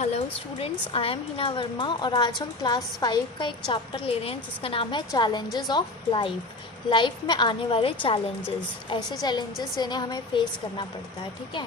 Hello students, I am Hina Verma और आज हम क्लास 5 का एक चैप्टर ले रहे हैं जिसका नाम है चैलेंजेस ऑफ लाइफ में आने वाले चैलेंजेस, ऐसे चैलेंजेस जिन्हें हमें फेस करना पड़ता है। ठीक है,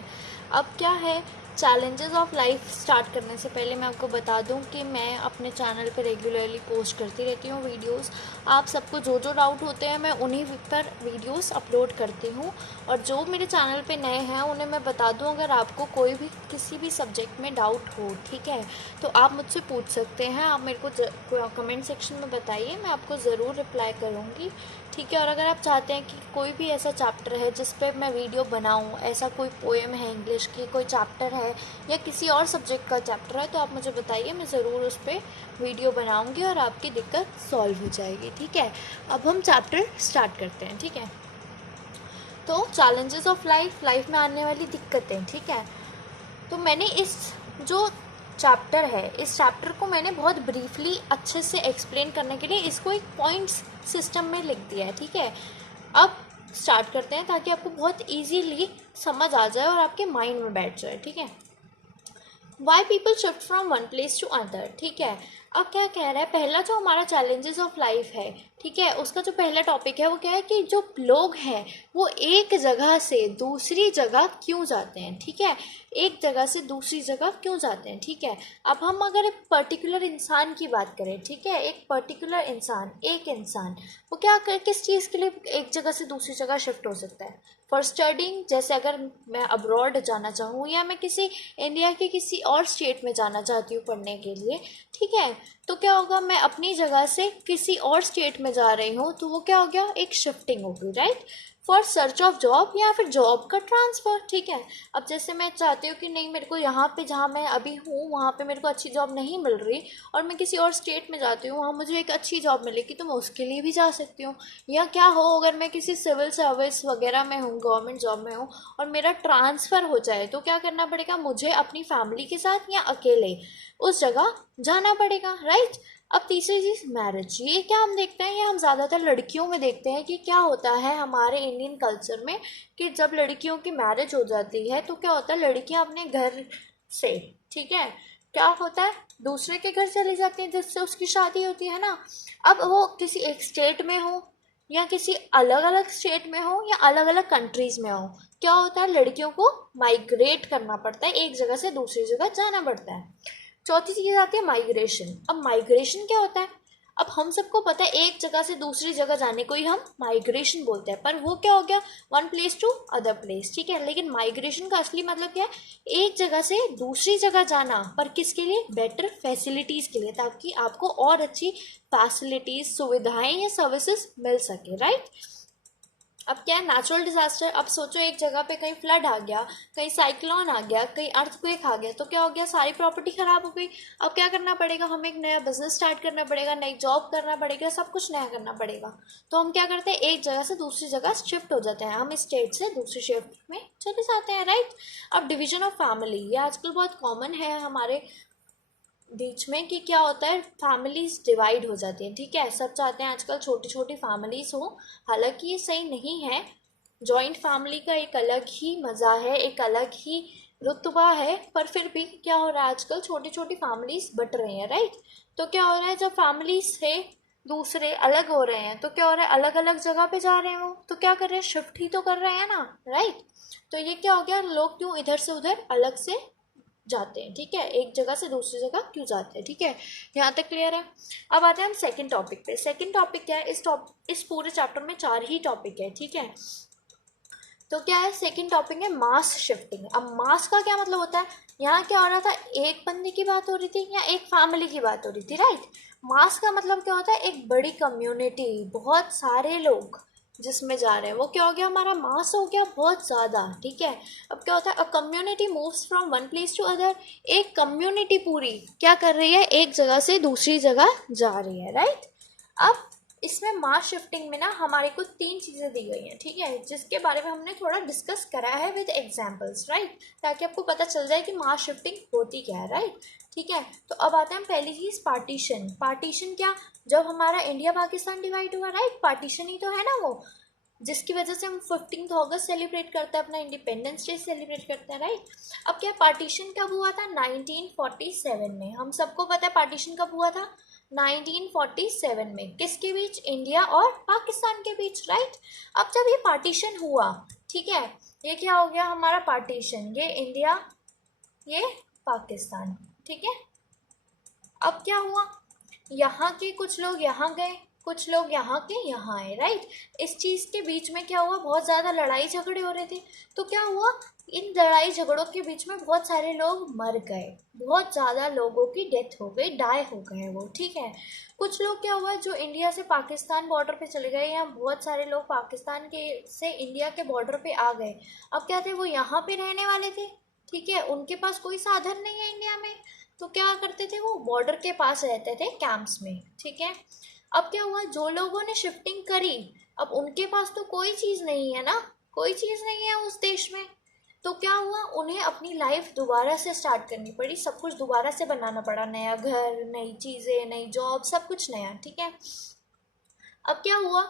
अब क्या है चैलेंजेस ऑफ लाइफ स्टार्ट करने से पहले मैं आपको बता दूं कि मैं अपने चैनल पर रेगुलरली पोस्ट करती रहती हूँ वीडियोस। आप सबको जो जो डाउट होते हैं मैं उन्हीं पर वीडियोस अपलोड करती हूँ, और जो मेरे चैनल पे नए हैं उन्हें मैं बता दूं, अगर आपको कोई भी किसी भी सब्जेक्ट में डाउट हो, ठीक है, तो आप मुझसे पूछ सकते हैं। आप मेरे को कमेंट सेक्शन में बताइए, मैं आपको ज़रूर रिप्लाई करूँगी। ठीक है, और अगर आप चाहते हैं कि कोई भी ऐसा चैप्टर है जिस पे मैं वीडियो बनाऊं, ऐसा कोई पोएम है इंग्लिश की, कोई चैप्टर है या किसी और सब्जेक्ट का चैप्टर है, तो आप मुझे बताइए, मैं ज़रूर उस पर वीडियो बनाऊंगी और आपकी दिक्कत सॉल्व हो जाएगी। ठीक है, अब हम चैप्टर स्टार्ट करते हैं। ठीक है, तो चैलेंजेस ऑफ लाइफ में आने वाली दिक्कतें। ठीक है, तो मैंने इस जो चैप्टर है, इस चैप्टर को मैंने बहुत ब्रीफली अच्छे से एक्सप्लेन करने के लिए इसको एक पॉइंट्स सिस्टम में लिख दिया है। ठीक है, अब स्टार्ट करते हैं ताकि आपको बहुत इजीली समझ आ जाए और आपके माइंड में बैठ जाए। ठीक है, why people shift from one place to other. ठीक है, अब क्या कह रहा है, पहला जो हमारा चैलेंजेस ऑफ लाइफ है, ठीक है, उसका जो पहला टॉपिक है वो क्या है कि जो लोग हैं वो एक जगह से दूसरी जगह क्यों जाते हैं। ठीक है, एक जगह से दूसरी जगह क्यों जाते हैं। ठीक है, अब हम अगर एक पर्टिकुलर इंसान की बात करें, ठीक है, एक पर्टिकुलर इंसान, एक इंसान वो क्या कर किस चीज़ के लिए एक जगह से दूसरी जगह शिफ्ट हो सकता है। फॉर स्टडिंग, जैसे अगर मैं अब्रॉड जाना चाहूँ या मैं किसी इंडिया के किसी और स्टेट में जाना चाहती हूँ पढ़ने के लिए, ठीक है, तो क्या होगा, मैं अपनी जगह से किसी और स्टेट में जा रही हूँ, तो वो क्या हो गया, एक शिफ्टिंग होगी, right. For search of job या फिर जॉब का ट्रांसफ़र। ठीक है, अब जैसे मैं चाहती हूँ कि नहीं, मेरे को यहाँ पे जहाँ मैं अभी हूँ वहाँ पे मेरे को अच्छी जॉब नहीं मिल रही और मैं किसी और स्टेट में जाती हूँ, वहाँ मुझे एक अच्छी जॉब मिलेगी, तो मैं उसके लिए भी जा सकती हूँ। या क्या हो, अगर मैं किसी सिविल सर्विस वगैरह में हूँ, गवर्नमेंट जॉब में हूँ और मेरा ट्रांसफ़र हो जाए, तो क्या करना पड़ेगा, मुझे अपनी फैमिली के साथ या अकेले उस जगह जाना पड़ेगा, राइट। अब तीसरी चीज़ मैरिज, ये क्या हम देखते हैं, ये हम ज़्यादातर लड़कियों में देखते हैं कि क्या होता है हमारे इंडियन कल्चर में कि जब लड़कियों की मैरिज हो जाती है तो क्या होता है, लड़कियां अपने घर से, ठीक है, क्या होता है, दूसरे के घर चली जाती हैं जिससे उसकी शादी होती है ना। अब वो किसी एक स्टेट में हो या किसी अलग अलग स्टेट में हो या अलग अलग कंट्रीज में हो, क्या होता है, लड़कियों को माइग्रेट करना पड़ता है, एक जगह से दूसरी जगह जाना पड़ता है। चौथी चीज आती है माइग्रेशन। अब माइग्रेशन क्या होता है, अब हम सबको पता है एक जगह से दूसरी जगह जाने को ही हम माइग्रेशन बोलते हैं, पर वो क्या हो गया, one place to other place. ठीक है, लेकिन माइग्रेशन का असली मतलब क्या है, एक जगह से दूसरी जगह जाना, पर किसके लिए, बेटर फैसिलिटीज के लिए, ताकि आपको और अच्छी फैसिलिटीज, सुविधाएं या सर्विसेज मिल सके, राइट। अब क्या है, नेचुरल डिजास्टर। अब सोचो एक जगह पे कहीं फ्लड आ गया, कहीं साइक्लोन आ गया, कहीं अर्थक्वेक आ गया, तो क्या हो गया, सारी प्रॉपर्टी खराब हो गई। अब क्या करना पड़ेगा, हमें एक नया बिजनेस स्टार्ट करना पड़ेगा, नई जॉब करना पड़ेगा, सब कुछ नया करना पड़ेगा। तो हम क्या करते हैं, एक जगह से दूसरी जगह शिफ्ट हो जाते हैं, हम इस स्टेट से दूसरी स्टेट में चले जाते हैं, राइट। अब डिवीजन ऑफ फैमिली, ये आजकल बहुत कॉमन है हमारे बीच में कि क्या होता है, फैमिलीज डिवाइड हो जाती हैं। ठीक है, सब चाहते हैं आजकल छोटी छोटी फैमिलीज हो, हालांकि ये सही नहीं है। जॉइंट फैमिली का एक अलग ही मज़ा है, एक अलग ही रुतबा है, पर फिर भी क्या हो रहा है, आजकल छोटी छोटी फैमिलीज बट रही हैं, राइट। तो क्या हो रहा है, जब फैमिलीज से दूसरे अलग हो रहे हैं तो क्या हो रहा है, अलग अलग जगह पे जा रहे हैं, वो तो क्या कर रहे हैं, शिफ्ट ही तो कर रहे हैं ना, राइट। तो ये क्या हो गया, लोग क्यों इधर से उधर अलग से जाते हैं, ठीक है, एक जगह से दूसरी जगह क्यों जाते हैं। ठीक है, यहाँ तक क्लियर है। अब आते हैं हम सेकंड टॉपिक पे। सेकंड टॉपिक क्या है, इस पूरे चैप्टर में 4 ही टॉपिक है, ठीक है। तो क्या है, सेकंड टॉपिक है मास शिफ्टिंग। अब मास का क्या मतलब होता है, यहाँ क्या हो रहा था, एक बंदे की बात हो रही थी या एक फैमिली की बात हो रही थी, राइट। मास का मतलब क्या होता है, एक बड़ी कम्युनिटी, बहुत सारे लोग जिसमें जा रहे हैं, वो क्या हो गया, हमारा मास हो गया बहुत ज़्यादा। ठीक है, अब क्या होता है, a community moves from one place to other, एक कम्युनिटी पूरी क्या कर रही है, एक जगह से दूसरी जगह जा रही है, राइट। अब इसमें मास शिफ्टिंग में ना हमारे को 3 चीज़ें दी गई हैं, ठीक है, जिसके बारे में हमने थोड़ा डिस्कस करा है विद एग्जांपल्स, राइट, ताकि आपको पता चल जाए कि मास शिफ्टिंग होती क्या है, राइट। ठीक है, तो अब आते हैं पहली चीज़, पार्टीशन। पार्टीशन क्या, जब हमारा इंडिया पाकिस्तान डिवाइड हुआ, राइट, पार्टीशन ही तो है ना वो, जिसकी वजह से हम 15 अगस्त सेलिब्रेट करते हैं, अपना इंडिपेंडेंस डे सेलिब्रेट करते हैं, राइट। अब क्या पार्टीशन कब हुआ था? 1947 में। हम सबको पता है पार्टीशन कब हुआ था? 1947 में। किसके बीच? इंडिया और पाकिस्तान के बीच, राइट। अब जब ये पार्टीशन हुआ, ठीक है, ये क्या हो गया हमारा पार्टीशन, ये इंडिया, ये पाकिस्तान, ठीक है। अब क्या हुआ, यहाँ के कुछ लोग यहाँ गए, कुछ लोग यहाँ के यहाँ आए, राइट। इस चीज़ के बीच में क्या हुआ, बहुत ज़्यादा लड़ाई झगड़े हो रहे थे। तो क्या हुआ, इन लड़ाई झगड़ों के बीच में बहुत सारे लोग मर गए, बहुत ज़्यादा लोगों की डेथ हो गई, डाई हो गए वो, ठीक है। कुछ लोग क्या हुआ, जो इंडिया से पाकिस्तान बॉर्डर पे चले गए, या बहुत सारे लोग पाकिस्तान के से इंडिया के बॉर्डर पे आ गए। अब क्या थे, वो यहाँ पे रहने वाले थे, ठीक है, उनके पास कोई साधन नहीं है इंडिया में, तो क्या करते थे, वो बॉर्डर के पास रहते थे कैंप्स में, ठीक है। अब क्या हुआ, जो लोगों ने शिफ्टिंग करी, अब उनके पास तो कोई चीज़ नहीं है ना, कोई चीज़ नहीं है उस देश में। तो क्या हुआ, उन्हें अपनी लाइफ दोबारा से स्टार्ट करनी पड़ी, सब कुछ दोबारा से बनाना पड़ा, नया घर, नई चीज़ें, नई जॉब, सब कुछ नया, ठीक है। अब क्या हुआ,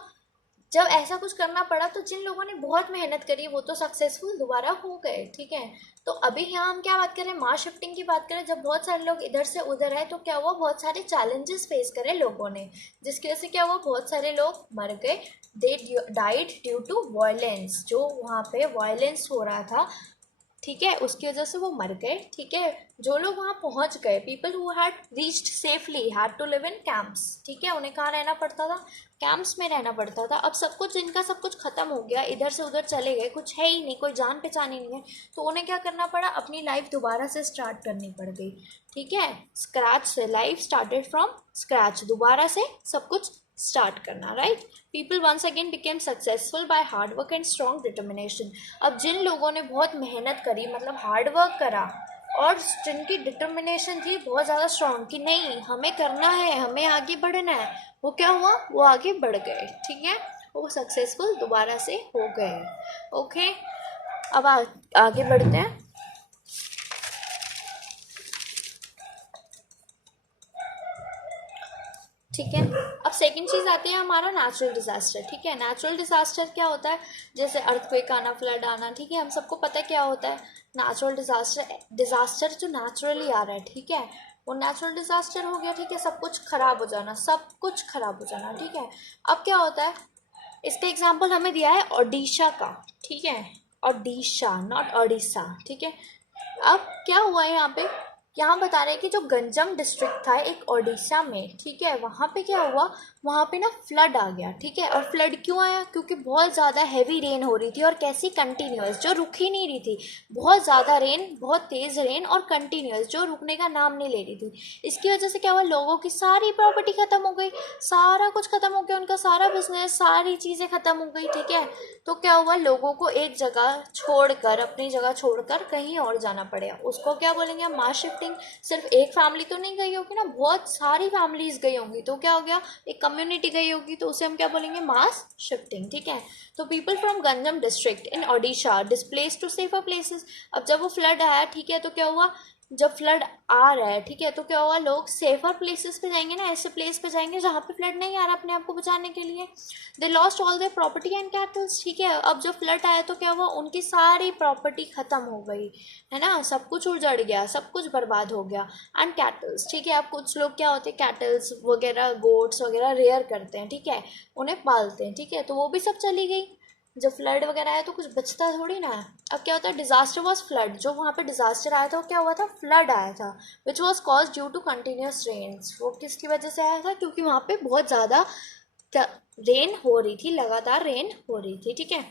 जब ऐसा कुछ करना पड़ा तो जिन लोगों ने बहुत मेहनत करी वो तो सक्सेसफुल दोबारा हो गए, ठीक है। तो अभी यहाँ हम क्या बात करें, मास शिफ्टिंग की बात करें। जब बहुत सारे लोग इधर से उधर आए तो क्या हुआ, बहुत सारे चैलेंजेस फेस करे लोगों ने, जिसकी वजह से क्या हुआ, बहुत सारे लोग मर गए, they died due to violence. जो वहाँ पे वायलेंस हो रहा था, ठीक है, उसकी वजह से वो मर गए, ठीक है। जो लोग वहाँ पहुँच गए, people who had reached safely had to live in camps, ठीक है, उन्हें कहाँ रहना पड़ता था, कैंप्स में रहना पड़ता था। अब सब कुछ, इनका सब कुछ खत्म हो गया, इधर से उधर चले गए, कुछ है ही नहीं, कोई जान पहचान ही नहीं है, तो उन्हें क्या करना पड़ा, अपनी लाइफ दोबारा से स्टार्ट करनी पड़ गई, ठीक है। स्क्रैच से, लाइफ स्टार्टेड फ्रॉम स्क्रैच, दोबारा से सब कुछ स्टार्ट करना, right. People once again became successful by hard work and strong determination. अब जिन लोगों ने बहुत मेहनत करी, मतलब हार्ड वर्क करा, और जिनकी डिटर्मिनेशन थी बहुत ज़्यादा स्ट्रॉन्ग कि नहीं हमें करना है, हमें आगे बढ़ना है, वो क्या हुआ, वो आगे बढ़ गए, ठीक है, वो सक्सेसफुल दोबारा से हो गए। ओके, अब आगे बढ़ते हैं। ठीक है, अब सेकंड चीज़ आती है हमारा नेचुरल डिज़ास्टर, ठीक है। नेचुरल डिज़ास्टर क्या होता है, जैसे अर्थक्वेक आना, फ्लड आना, ठीक है, हम सबको पता है क्या होता है नेचुरल डिज़ास्टर। डिज़ास्टर जो नेचुरली आ रहा है, ठीक है, वो नेचुरल डिज़ास्टर हो गया, ठीक है, सब कुछ खराब हो जाना, सब कुछ खराब हो जाना, ठीक है। अब क्या होता है, इसका एग्जाम्पल हमें दिया है ओडिशा का, ठीक है, ओडिशा नॉट ओडिशा, ठीक है। अब क्या हुआ है यहाँ पे, यहाँ बता रहे हैं कि जो गंजम डिस्ट्रिक्ट था एक ओडिशा में, ठीक है, वहाँ पे क्या हुआ, वहाँ पे ना फ्लड आ गया, ठीक है। और फ्लड क्यों आया, क्योंकि बहुत ज़्यादा हैवी रेन हो रही थी, और कैसी, कंटिन्यूअस, जो रुक ही नहीं रही थी, बहुत ज़्यादा रेन, बहुत तेज़ रेन और कंटिन्यूअस, जो रुकने का नाम नहीं ले रही थी। इसकी वजह से क्या हुआ, लोगों की सारी प्रॉपर्टी ख़त्म हो गई, सारा कुछ ख़त्म हो गया, उनका सारा बिजनेस, सारी चीज़ें ख़त्म हो गई, ठीक है। तो क्या हुआ, लोगों को एक जगह छोड़कर, अपनी जगह छोड़कर कहीं और जाना पड़ेगा, उसको क्या बोलेंगे हम, मास शिफ्टिंग। सिर्फ एक फैमिली तो नहीं गई होगी ना, बहुत सारी फैमिलीज गई होंगी, तो क्या हो गया, एक कम्युनिटी गई होगी, तो उसे हम क्या बोलेंगे, मास शिफ्टिंग, ठीक है। तो people from Ganjam district in Odisha displace to safer places. अब जब वो फ्लड आया, ठीक है, तो क्या हुआ, जब फ्लड आ रहा है, ठीक है, तो क्या हुआ, लोग सेफर प्लेसेस पे जाएंगे ना, ऐसे प्लेस पे जाएंगे जहाँ पे फ्लड नहीं आ रहा, अपने आप को बचाने के लिए। They lost all their property and kettles, ठीक है। अब जब फ्लड आया तो क्या हुआ, उनकी सारी प्रॉपर्टी खत्म हो गई, है ना, सब कुछ उजड़ गया, सब कुछ बर्बाद हो गया। एंड कैटल्स, ठीक है, अब कुछ लोग क्या होते हैं, कैटल्स वगैरह, गोट्स वगैरह रेयर करते हैं, ठीक है, उन्हें पालते हैं, ठीक है, तो वो भी सब चली गई। जब फ्लड वगैरह आया तो कुछ बचता थोड़ी ना है। अब क्या होता है, डिजास्टर वॉज फ्लड, जो वहाँ पे डिजास्टर आया था वो क्या हुआ था, फ्लड आया था, which was cause due to continuous rains. वो किसकी वजह से आया था, क्योंकि वहाँ पे बहुत ज़्यादा रेन हो रही थी, लगातार रेन हो रही थी, ठीक है।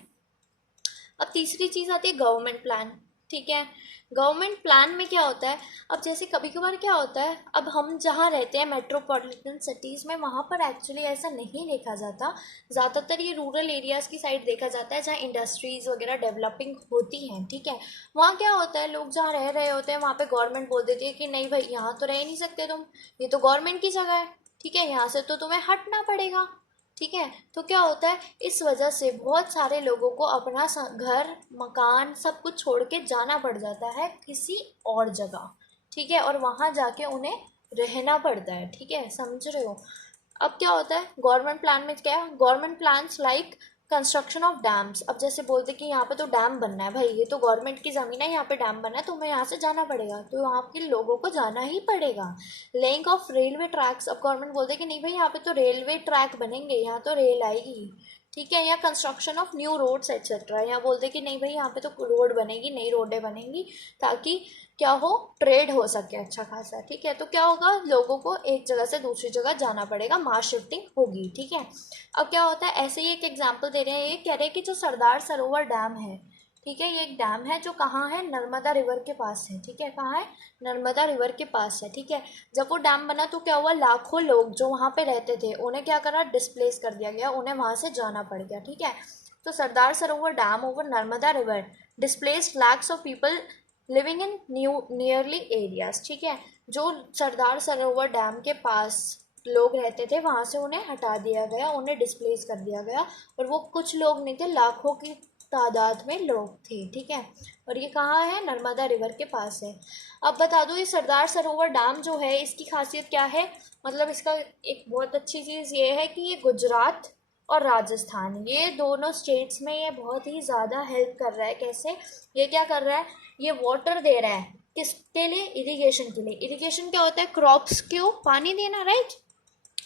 अब तीसरी चीज़ आती है गवर्नमेंट प्लान, ठीक है। गवर्नमेंट प्लान में क्या होता है, अब जैसे कभी कभार क्या होता है, अब हम जहाँ रहते हैं मेट्रोपॉलिटन सिटीज़ में, वहाँ पर एक्चुअली ऐसा नहीं देखा जाता, ज़्यादातर ये रूरल एरियाज़ की साइड देखा जाता है, जहाँ इंडस्ट्रीज़ वगैरह डेवलपिंग होती हैं, ठीक है। वहाँ क्या होता है, लोग जहाँ रह रहे होते हैं वहाँ पे गवर्नमेंट बोल देती है कि नहीं भाई, यहाँ तो रह ही नहीं सकते तुम, ये तो गवर्नमेंट की जगह है, ठीक है, यहाँ से तो तुम्हें हटना पड़ेगा, ठीक है। तो क्या होता है, इस वजह से बहुत सारे लोगों को अपना घर, मकान, सब कुछ छोड़ के जाना पड़ जाता है किसी और जगह, ठीक है, और वहाँ जाके उन्हें रहना पड़ता है, ठीक है, समझ रहे हो। अब क्या होता है गवर्नमेंट प्लान में, क्या government plans like construction of dams. अब जैसे बोलते कि यहाँ पे तो डैम बनना है, भाई ये तो गवर्नमेंट की ज़मीन है, यहाँ पे डैम बनना है तो हमें यहाँ से जाना पड़ेगा, तो यहाँ के लोगों को जाना ही पड़ेगा। Laying of railway tracks. अब गवर्नमेंट बोलते कि नहीं भाई यहाँ पे तो रेलवे ट्रैक बनेंगे, यहाँ तो रेल आएगी, ठीक है। या construction of new roads etcetera. यहाँ बोलते कि नहीं भाई यहाँ पे तो रोड बनेगी, नई रोडें बनेंगी ताकि क्या हो, ट्रेड हो सके अच्छा खासा, ठीक है। तो क्या होगा, लोगों को एक जगह से दूसरी जगह जाना पड़ेगा, मास शिफ्टिंग होगी, ठीक है। अब क्या होता है, ऐसे ही एक एग्जांपल दे रहे हैं, ये कह रहे हैं कि जो सरदार सरोवर डैम है, ठीक है, ये एक डैम है जो कहाँ है, नर्मदा रिवर के पास है, ठीक है। कहाँ है, नर्मदा रिवर के पास है, ठीक है। जब वो डैम बना तो क्या हुआ, लाखों लोग जो वहाँ पे रहते थे उन्हें क्या करा, डिस्प्लेस कर दिया गया, उन्हें वहाँ से जाना पड़ गया, ठीक है। तो Sardar Sarovar dam over Narmada river displaced lakhs of people living in nearly areas, ठीक है। जो सरदार सरोवर डैम के पास लोग रहते थे वहाँ से उन्हें हटा दिया गया, उन्हें डिस्प्लेस कर दिया गया, और वो कुछ लोग नहीं थे, लाखों की तादाद में लोग थे, ठीक है। और ये कहाँ है, नर्मदा रिवर के पास है। अब बता दो, ये सरदार सरोवर डैम जो है इसकी खासियत क्या है, मतलब इसका एक बहुत अच्छी चीज़ ये है कि ये गुजरात और राजस्थान, ये दोनों स्टेट्स में ये बहुत ही ज़्यादा हेल्प कर रहा है। कैसे, ये क्या कर रहा है, ये वाटर दे रहा है, किसके लिए, इरिगेशन के लिए। इरिगेशन क्या होता है, क्रॉप्स को पानी देना, राइट,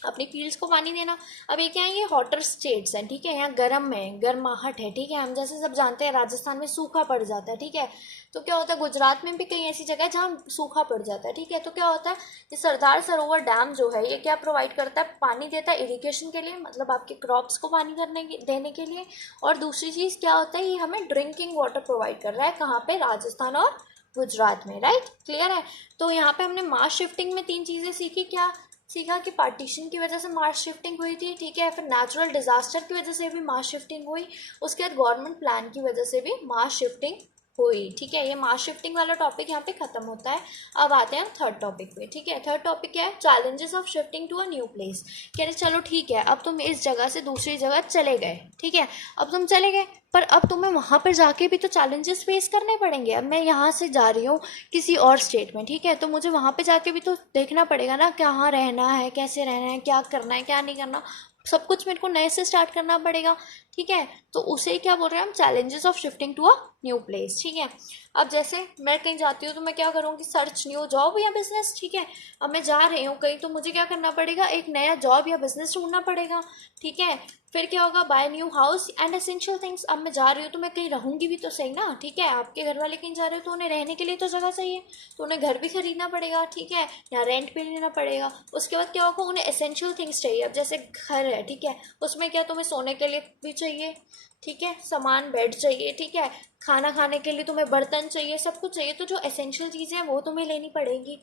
अपनी फील्ड्स को पानी देना। अब ये क्या है, ये हॉटर स्टेट्स हैं, ठीक है, यहाँ गर्म में गर्माहट है, ठीक है। हम जैसे सब जानते हैं राजस्थान में सूखा पड़ जाता है, ठीक है। तो क्या होता है, गुजरात में भी कई ऐसी जगह है जहाँ सूखा पड़ जाता है, ठीक है। तो क्या होता है, ये सरदार सरोवर डैम जो है ये क्या प्रोवाइड करता है, पानी देता है इरिगेशन के लिए, मतलब आपके क्रॉप्स को पानी देने के लिए। और दूसरी चीज़ क्या होता है, ये हमें ड्रिंकिंग वाटर प्रोवाइड कर रहा है, कहाँ पे, राजस्थान और गुजरात में, राइट, क्लियर है। तो यहाँ पे हमने मास शिफ्टिंग में 3 चीज़ें सीखी। क्या सीखा कि पार्टीशन की वजह से मास शिफ्टिंग हुई थी, ठीक है। फिर नेचुरल डिजास्टर की वजह से भी मास शिफ्टिंग हुई, उसके बाद गवर्नमेंट प्लान की वजह से भी मास शिफ्टिंग हुई, ठीक है। ये मास शिफ्टिंग वाला टॉपिक यहाँ पे खत्म होता है। अब आते हैं थर्ड टॉपिक पे, ठीक है। थर्ड टॉपिक क्या है, challenges of shifting to a new place. कह रहे चलो ठीक है, अब तुम इस जगह से दूसरी जगह चले गए, ठीक है, अब तुम चले गए, पर अब तुम्हें वहाँ पर जाके भी तो चैलेंजेस फेस करने पड़ेंगे। अब मैं यहाँ से जा रही हूँ किसी और स्टेट में, ठीक है, तो मुझे वहाँ पे जाके भी तो देखना पड़ेगा ना, कहाँ रहना है, कैसे रहना है, क्या करना है, क्या नहीं करना, सब कुछ मेरे को नए से स्टार्ट करना पड़ेगा, ठीक है। तो उसे क्या बोल रहे हैं हम, challenges of shifting to a new place, ठीक है। अब जैसे मैं कहीं जाती हूँ तो मैं क्या करूँगी, सर्च न्यू जॉब या बिजनेस, ठीक है। अब मैं जा रही हूँ कहीं तो मुझे क्या करना पड़ेगा, एक नया जॉब या बिजनेस ढूंढना पड़ेगा, ठीक है। फिर क्या होगा, buy new house and essential things. अब मैं जा रही हूँ तो मैं कहीं रहूँगी भी तो सही ना, ठीक है। आपके घर वाले कहीं जा रहे हो तो उन्हें रहने के लिए तो जगह चाहिए, तो उन्हें घर भी खरीदना पड़ेगा, ठीक है, या रेंट पे लेना पड़ेगा। उसके बाद क्या होगा, उन्हें एसेंशियल थिंग्स चाहिए। अब जैसे घर है, ठीक है, उसमें क्या तुम्हें सोने के लिए भी चाहिए, ठीक है, सामान, बेड चाहिए, ठीक है, खाना खाने के लिए तुम्हें बर्तन चाहिए, सब कुछ चाहिए। तो जो एसेंशियल चीज़ें हैं वो तुम्हें लेनी पड़ेंगी।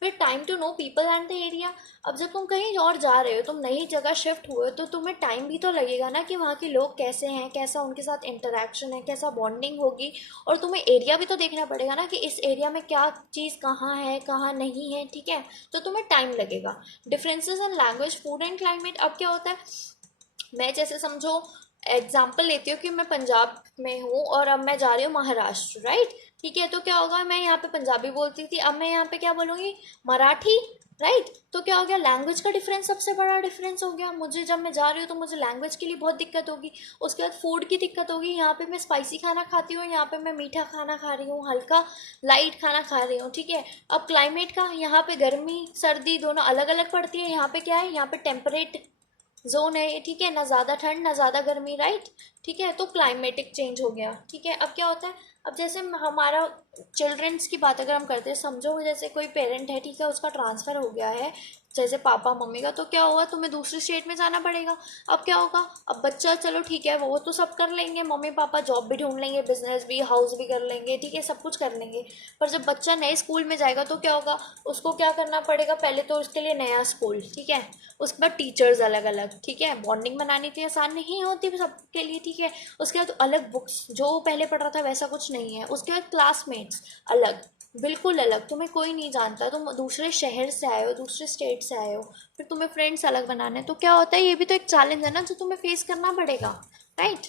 फिर time to know people and the area. अब जब तुम कहीं और जा रहे हो, तुम नई जगह शिफ्ट हुए, तो तुम्हें टाइम भी तो लगेगा ना कि वहाँ के लोग कैसे हैं, कैसा उनके साथ इंटरेक्शन है, कैसा बॉन्डिंग होगी। और तुम्हें एरिया भी तो देखना पड़ेगा ना कि इस एरिया में क्या चीज़ कहाँ है, कहाँ नहीं है, ठीक है। तो तुम्हें टाइम लगेगा। Differences in language, food and climate. अब क्या होता है, मैं जैसे समझो एग्जाम्पल लेती हूँ कि मैं पंजाब में हूँ और अब मैं जा रही हूँ महाराष्ट्र, राइट, ठीक है। तो क्या होगा, मैं यहाँ पे पंजाबी बोलती थी, अब मैं यहाँ पे क्या बोलूँगी, मराठी, राइट। तो क्या हो गया, लैंग्वेज का डिफरेंस सबसे बड़ा डिफरेंस हो गया। मुझे जब मैं जा रही हूँ तो मुझे लैंग्वेज के लिए बहुत दिक्कत होगी। उसके बाद फूड की दिक्कत होगी, यहाँ पे मैं स्पाइसी खाना खाती हूँ, यहाँ पे मैं मीठा खाना खा रही हूँ, हल्का लाइट खाना खा रही हूँ, ठीक है। अब क्लाइमेट का, यहाँ पे गर्मी सर्दी दोनों अलग अलग पड़ती है, यहाँ पे क्या है, यहाँ पे टेम्परेट जोन है ये, ठीक है, ना ज़्यादा ठंड ना ज़्यादा गर्मी, राइट, ठीक है। तो क्लाइमेटिक चेंज हो गया, ठीक है। अब क्या होता है, अब जैसे हमारा चिल्ड्रंस की बात अगर हम करते हैं, समझो जैसे कोई पेरेंट है, ठीक है, उसका ट्रांसफ़र हो गया है, जैसे पापा मम्मी का, तो क्या होगा, तुम्हें दूसरी स्टेट में जाना पड़ेगा। अब क्या होगा, अब बच्चा चलो ठीक है, वो तो सब कर लेंगे, मम्मी पापा जॉब भी ढूंढ लेंगे, बिजनेस भी, हाउस भी कर लेंगे, ठीक है, सब कुछ कर लेंगे। पर जब बच्चा नए स्कूल में जाएगा तो क्या होगा, उसको क्या करना पड़ेगा, पहले तो उसके लिए नया स्कूल, ठीक है, उसके बाद टीचर्स अलग अलग, ठीक है, बॉन्डिंग बनानी तो आसान नहीं होती सबके लिए, ठीक है। उसके बाद अलग बुक्स, जो पहले पढ़ रहा था वैसा कुछ नहीं है। उसके बाद क्लासमेट्स अलग, बिल्कुल अलग, तुम्हें कोई नहीं जानता, तुम दूसरे शहर से आए हो, दूसरे स्टेट से आए हो, फिर तुम्हें फ्रेंड्स अलग बनाने, तो क्या होता है, ये भी तो एक चैलेंज है ना जो तुम्हें फेस करना पड़ेगा, राइट।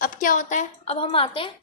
अब क्या होता है, अब हम आते हैं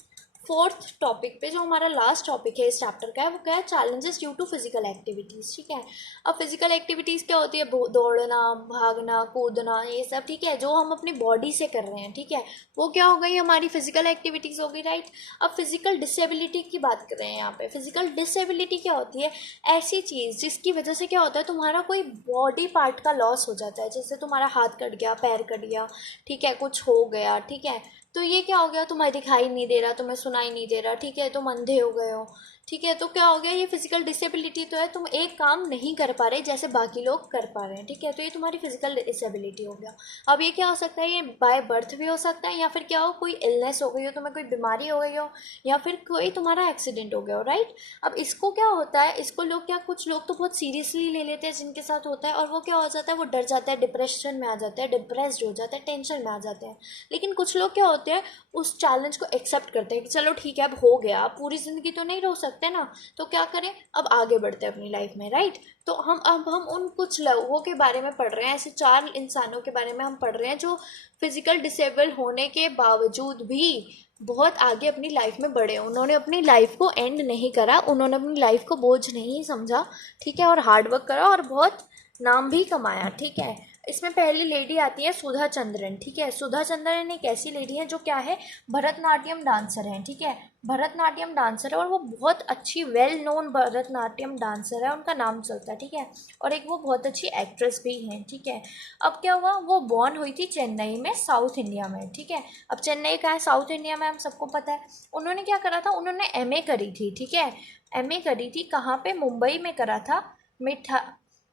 फोर्थ टॉपिक पे, जो हमारा लास्ट टॉपिक है इस चैप्टर का, वो क्या है, challenges due to physical activities. ठीक है, अब फिजिकल एक्टिविटीज़ क्या होती है, दौड़ना, भागना, कूदना, ये सब। ठीक है, जो हम अपनी बॉडी से कर रहे हैं, ठीक है, वो क्या हो गई, हमारी फिजिकल एक्टिविटीज़ हो गई, राइट। अब फिजिकल डिसेबिलिटी की बात कर रहे हैं यहाँ पे। फिजिकल डिसेबिलिटी क्या होती है, ऐसी चीज़ जिसकी वजह से क्या होता है, तुम्हारा कोई बॉडी पार्ट का लॉस हो जाता है, जैसे तुम्हारा हाथ कट गया, पैर कट गया, ठीक है, कुछ हो गया, ठीक है, तो ये क्या हो गया, तुम्हें दिखाई नहीं दे रहा, तुम्हें सुनाई नहीं दे रहा, ठीक है, तुम अंधे हो गए हो, ठीक है, तो क्या हो गया, ये फिजिकल डिसेबिलिटी तो है, तुम एक काम नहीं कर पा रहे जैसे बाकी लोग कर पा रहे हैं, ठीक है, तो ये तुम्हारी फिजिकल डिसेबिलिटी हो गया। अब ये क्या हो सकता है, ये बाय बर्थ भी हो सकता है, या फिर क्या हो, कोई इलनेस हो गई हो, तुम्हें कोई बीमारी हो गई हो, या फिर कोई तुम्हारा एक्सीडेंट हो गया हो, राइट। अब इसको क्या होता है, इसको लोग क्या, कुछ लोग तो बहुत सीरियसली ले लेते हैं जिनके साथ होता है, और वो क्या हो जाता है, वो डर जाता है, डिप्रेशन में आ जाता है, डिप्रेस्ड हो जाता है, टेंशन में आ जाते हैं। लेकिन कुछ लोग क्या होते हैं, उस चैलेंज को एक्सेप्ट करते हैं कि चलो ठीक है, अब हो गया, अब पूरी ज़िंदगी तो नहीं रह सकते ना, तो क्या करें, अब आगे बढ़ते हैं अपनी लाइफ में, राइट। तो हम उन कुछ लोगों के बारे में पढ़ रहे हैं, ऐसे 4 इंसानों के बारे में हम पढ़ रहे हैं जो फिजिकल डिसेबल होने के बावजूद भी बहुत आगे अपनी लाइफ में बढ़े। उन्होंने अपनी लाइफ को एंड नहीं करा, उन्होंने अपनी लाइफ को बोझ नहीं समझा, ठीक है, और हार्डवर्क करा और बहुत नाम भी कमाया, ठीक है। इसमें पहली लेडी आती है सुधा चंद्रन, ठीक है। सुधा चंद्रन एक ऐसी लेडी है जो क्या है, भरतनाट्यम डांसर है, ठीक है, भरतनाट्यम डांसर है, और वो बहुत अच्छी वेल नोन भरतनाट्यम डांसर है, उनका नाम चलता है, ठीक है, और एक वो बहुत अच्छी एक्ट्रेस भी हैं, ठीक है। अब क्या हुआ, वो बॉर्न हुई थी चेन्नई में, साउथ इंडिया में, ठीक है। अब चेन्नई कहाँ है, साउथ इंडिया में, हम सबको पता है। उन्होंने क्या करा था, उन्होंने एमए करी थी, ठीक है, एमए करी थी कहाँ पे, मुंबई में करा था,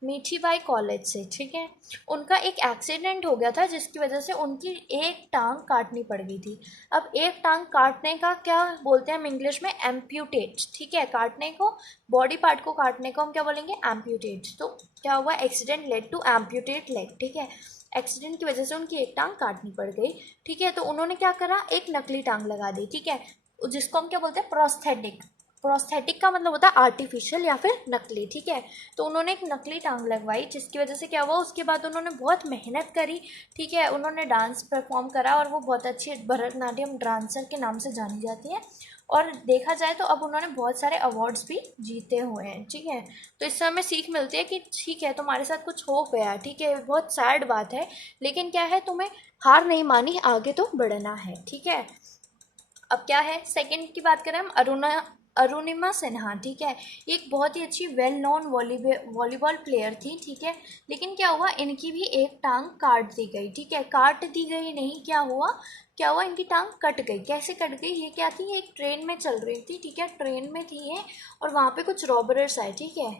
मीठीबाई कॉलेज से, ठीक है। उनका एक एक्सीडेंट हो गया था जिसकी वजह से उनकी एक टांग काटनी पड़ गई थी। अब एक टांग काटने का क्या बोलते हैं हम इंग्लिश में, एम्प्यूटेट, ठीक है, काटने को, बॉडी पार्ट को काटने को हम क्या बोलेंगे, एम्प्यूटेट। तो क्या हुआ, accident led to amputate leg, ठीक है, एक्सीडेंट की वजह से उनकी एक टांग काटनी पड़ गई, ठीक है। तो उन्होंने क्या करा, एक नकली टांग लगा दी, ठीक है, जिसको हम क्या बोलते हैं, प्रोस्थेटिक। प्रोस्थेटिक का मतलब होता है आर्टिफिशियल या फिर नकली, ठीक है। तो उन्होंने एक नकली टांग लगवाई, जिसकी वजह से क्या हुआ, उसके बाद उन्होंने बहुत मेहनत करी, ठीक है, उन्होंने डांस परफॉर्म करा, और वो बहुत अच्छी भरतनाट्यम डांसर के नाम से जानी जाती है। और देखा जाए तो अब उन्होंने बहुत सारे अवार्ड्स भी जीते हुए हैं, ठीक है। तो इससे हमें सीख मिलती है कि ठीक है, तुम्हारे साथ कुछ हो गया, ठीक है, बहुत सैड बात है, लेकिन क्या है, तुम्हें हार नहीं मानी, आगे तो बढ़ना है, ठीक है। अब क्या है, सेकंड की बात करें हम, अरुणिमा सिन्हा, ठीक है, ये एक बहुत ही अच्छी वेल नोन वॉलीबॉल प्लेयर थी, ठीक है। लेकिन क्या हुआ, इनकी भी एक टांग काट दी गई, ठीक है, काट दी गई नहीं, क्या हुआ, इनकी टांग कट गई। कैसे कट गई, ये क्या थी, ये एक ट्रेन में चल रही थी, ठीक है, ट्रेन में थी ये, और वहाँ पे कुछ रॉबरर्स आए, ठीक है।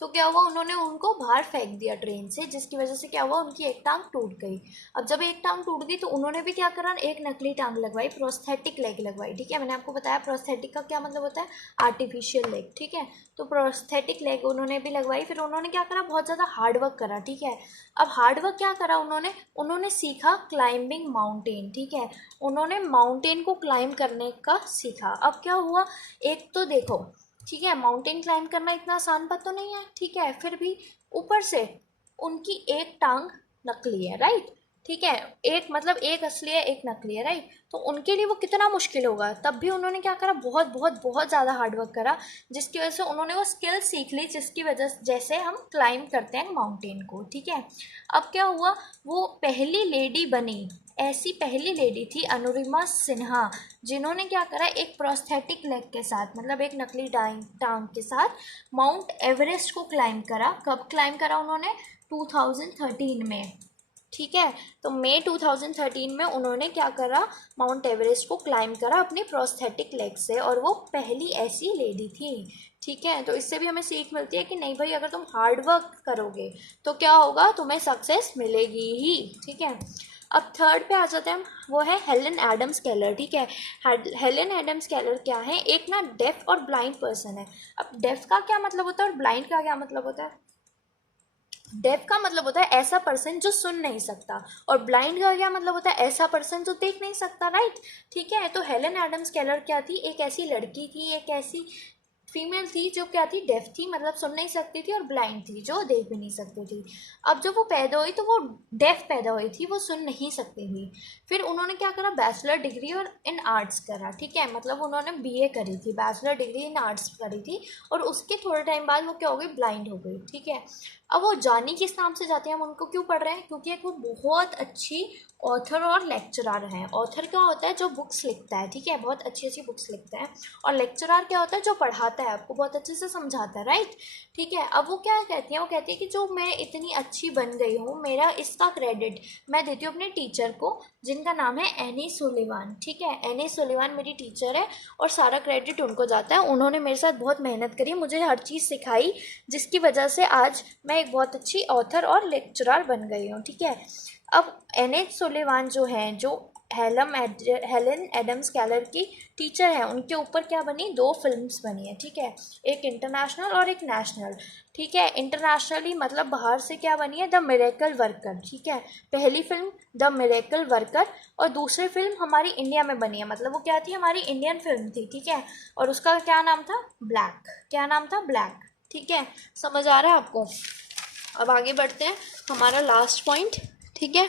तो क्या हुआ, उन्होंने उनको बाहर फेंक दिया ट्रेन से, जिसकी वजह से क्या हुआ, उनकी एक टांग टूट गई। अब जब एक टांग टूट गई तो उन्होंने भी क्या करा, एक नकली टांग लगवाई, प्रोस्थेटिक लेग लगवाई, ठीक है। मैंने आपको बताया प्रोस्थेटिक का क्या मतलब होता है, आर्टिफिशियल लेग, ठीक है। तो प्रोस्थेटिक लेग उन्होंने भी लगवाई। फिर उन्होंने क्या करा, बहुत ज़्यादा हार्डवर्क करा, ठीक है। अब हार्डवर्क क्या करा उन्होंने सीखा क्लाइंबिंग माउंटेन, ठीक है, उन्होंने माउंटेन को क्लाइंब करने का सीखा। अब क्या हुआ, एक तो देखो, ठीक है, माउंटेन क्लाइंब करना इतना आसान बात तो नहीं है, ठीक है, फिर भी ऊपर से उनकी एक टांग नकली है, राइट, ठीक है, एक मतलब एक असली है, एक नकली है, राइट। तो उनके लिए वो कितना मुश्किल होगा, तब भी उन्होंने क्या करा, बहुत बहुत बहुत ज़्यादा हार्डवर्क करा, जिसकी वजह से उन्होंने वो स्किल सीख ली, जिसकी वजह से जैसे हम क्लाइंब करते हैं माउंटेन को, ठीक है। अब क्या हुआ, वो पहली लेडी बनी, ऐसी पहली लेडी थी अनुरिमा सिन्हा, जिन्होंने क्या करा, एक प्रोस्थेटिक लेग के साथ, मतलब एक नकली टांग के साथ माउंट एवरेस्ट को क्लाइंब करा। कब क्लाइंब करा उन्होंने, 2013 में, ठीक है। तो मई 2013 में उन्होंने क्या करा, माउंट एवरेस्ट को क्लाइंब करा अपनी प्रोस्थेटिक लेग से, और वो पहली ऐसी लेडी थी, ठीक है। तो इससे भी हमें सीख मिलती है कि नहीं भाई, अगर तुम हार्ड वर्क करोगे तो क्या होगा, तुम्हें सक्सेस मिलेगी ही, ठीक है। अब थर्ड पे आ जाते हैं हम, वो है हेलन एडम्स केलर, ठीक है। हेलन एडम्स केलर क्या है, एक ना डेफ और ब्लाइंड पर्सन है। अब डेफ का क्या मतलब होता है और ब्लाइंड का क्या मतलब होता है, डेफ का मतलब होता है ऐसा पर्सन जो सुन नहीं सकता, और ब्लाइंड का क्या मतलब होता है, ऐसा पर्सन जो देख नहीं सकता, राइट, ठीक है। तो हेलन एडम्स केलर क्या थी, एक ऐसी लड़की थी, एक ऐसी फीमेल थी जो क्या थी, डेफ थी, मतलब सुन नहीं सकती थी, और ब्लाइंड थी जो देख भी नहीं सकती थी। अब जब वो पैदा हुई तो वो डेफ पैदा हुई थी, वो सुन नहीं सकती थी। फिर उन्होंने क्या करा, बैचलर डिग्री और इन आर्ट्स करा, ठीक है, मतलब उन्होंने बीए करी थी, बैचलर डिग्री इन आर्ट्स करी थी, और उसके थोड़े टाइम बाद वो क्या हो गई, ब्लाइंड हो गई, ठीक है। अब वो जानी किस नाम से जाते हैं, हम उनको क्यों पढ़ रहे हैं, क्योंकि एक वो बहुत अच्छी ऑथर और लेक्चरार हैं। ऑथर क्या होता है, जो बुक्स लिखता है, ठीक है, बहुत अच्छी अच्छी बुक्स लिखता है। और लेक्चरार क्या होता है, जो पढ़ाता है, आपको बहुत अच्छे से समझाता है, राइट, ठीक है। अब वो क्या कहती हैं, वो कहती है कि जो मैं इतनी अच्छी बन गई हूँ, मेरा इसका क्रेडिट मैं देती हूँ अपने टीचर को, जिनका नाम है एनी सुलिवान, ठीक है। एनी सुलिवान मेरी टीचर है, और सारा क्रेडिट उनको जाता है। उन्होंने मेरे साथ बहुत मेहनत करी, मुझे हर चीज़ सिखाई, जिसकी वजह से आज मैं एक बहुत अच्छी ऑथर और लेक्चरार बन गई हूँ, ठीक है। अब एनेट सुलिवान जो हैं, जो हेलन एडम्स केलर की टीचर हैं, उनके ऊपर क्या बनी, 2 फिल्म्स बनी है, ठीक है, एक इंटरनेशनल और एक नेशनल, ठीक है। इंटरनेशनली मतलब बाहर से क्या बनी है, द मिरेकल वर्कर, ठीक है, पहली फिल्म द मिरेकल वर्कर, और दूसरी फिल्म हमारी इंडिया में बनी है, मतलब वो क्या थी, हमारी इंडियन फिल्म थी, ठीक है, और उसका क्या नाम था, ब्लैक, क्या नाम था, ब्लैक, ठीक है। समझ आ रहा है आपको। अब आगे बढ़ते हैं, हमारा लास्ट पॉइंट, ठीक है,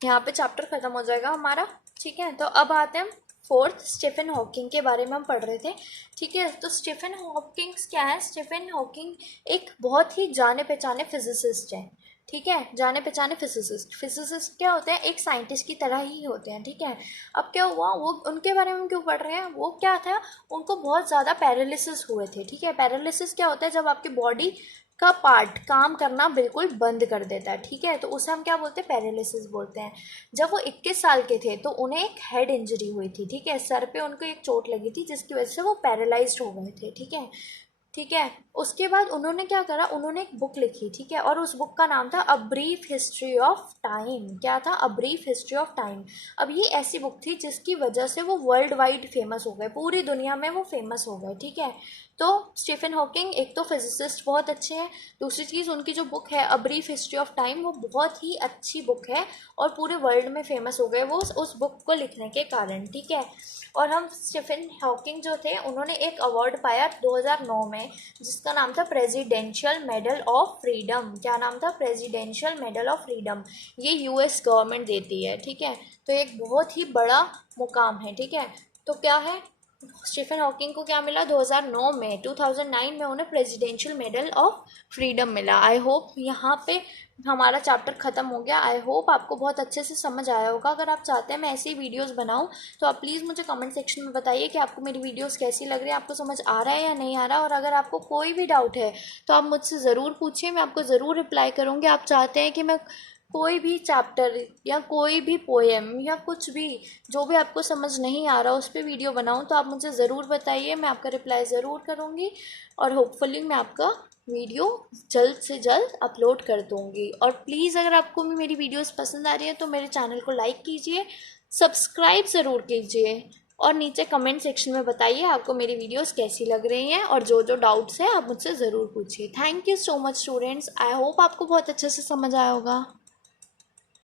यहाँ पे चैप्टर ख़त्म हो जाएगा हमारा, ठीक है। तो अब आते हैं 4th, स्टीफन हॉकिंग के बारे में हम पढ़ रहे थे, ठीक है। तो स्टीफन हॉकिंग क्या है, स्टीफन हॉकिंग एक बहुत ही जाने पहचाने फिजिसिस्ट है, ठीक है, जाने पहचाने फिजिसिस्ट क्या होते हैं, एक साइंटिस्ट की तरह ही होते हैं, ठीक है। अब क्या हुआ, वो उनके बारे में हम क्यों पढ़ रहे हैं, वो क्या था, उनको बहुत ज़्यादा पैरालिसिस हुए थे, ठीक है। पैरालिसिस क्या होता है, जब आपकी बॉडी का पार्ट काम करना बिल्कुल बंद कर देता है, ठीक है, तो उसे हम क्या बोलते हैं, पैरालिसिस बोलते हैं। जब वो 21 साल के थे तो उन्हें एक हेड इंजरी हुई थी, ठीक है, सर पे उनको एक चोट लगी थी, जिसकी वजह से वो पैरालाइज्ड हो गए थे, ठीक है, ठीक है। उसके बाद उन्होंने क्या करा, उन्होंने एक बुक लिखी, ठीक है, और उस बुक का नाम था a brief history of time. क्या था, a brief history of time. अब ये ऐसी बुक थी जिसकी वजह से वो वर्ल्ड वाइड फेमस हो गए, पूरी दुनिया में वो फेमस हो गए, ठीक है। तो स्टीफन हॉकिंग एक तो फिजिसिस्ट बहुत अच्छे हैं, दूसरी चीज़ उनकी जो बुक है a brief history of time, वो बहुत ही अच्छी बुक है, और पूरे वर्ल्ड में फेमस हो गए वो उस बुक को लिखने के कारण, ठीक है। और हम स्टीफन हॉकिंग जो थे, उन्होंने एक अवार्ड पाया 2009 में, जिसका नाम था प्रेसिडेंशियल मेडल ऑफ फ्रीडम। क्या नाम था, प्रेसिडेंशियल मेडल ऑफ फ्रीडम। ये यूएस गवर्नमेंट देती है, ठीक है, तो एक बहुत ही बड़ा मुकाम है, ठीक है। तो क्या है, स्टीफन हॉकिंग को क्या मिला 2009 में, 2009 में उन्हें प्रेसिडेंशियल मेडल ऑफ फ्रीडम मिला। आई होप यहाँ पे हमारा चैप्टर ख़त्म हो गया। आई होप आपको बहुत अच्छे से समझ आया होगा। अगर आप चाहते हैं मैं ऐसी वीडियोस बनाऊं तो आप प्लीज़ मुझे कमेंट सेक्शन में बताइए कि आपको मेरी वीडियोस कैसी लग रही है, आपको समझ आ रहा है या नहीं आ रहा। और अगर आपको कोई भी डाउट है तो आप मुझसे ज़रूर पूछिए, मैं आपको ज़रूर रिप्लाई करूँगी। आप चाहते हैं कि मैं कोई भी चैप्टर या कोई भी पोएम या कुछ भी, जो भी आपको समझ नहीं आ रहा उस पर वीडियो बनाऊं, तो आप मुझे ज़रूर बताइए, मैं आपका रिप्लाई ज़रूर करूँगी, और होपफुली मैं आपका वीडियो जल्द से जल्द अपलोड कर दूँगी। और प्लीज़ अगर आपको भी मेरी वीडियोस पसंद आ रही है तो मेरे चैनल को लाइक कीजिए, सब्सक्राइब ज़रूर कीजिए, और नीचे कमेंट सेक्शन में बताइए आपको मेरी वीडियोस कैसी लग रही हैं, और जो जो डाउट्स हैं आप मुझसे ज़रूर पूछिए। Thank you so much students, I hope आपको बहुत अच्छे से समझ आया होगा।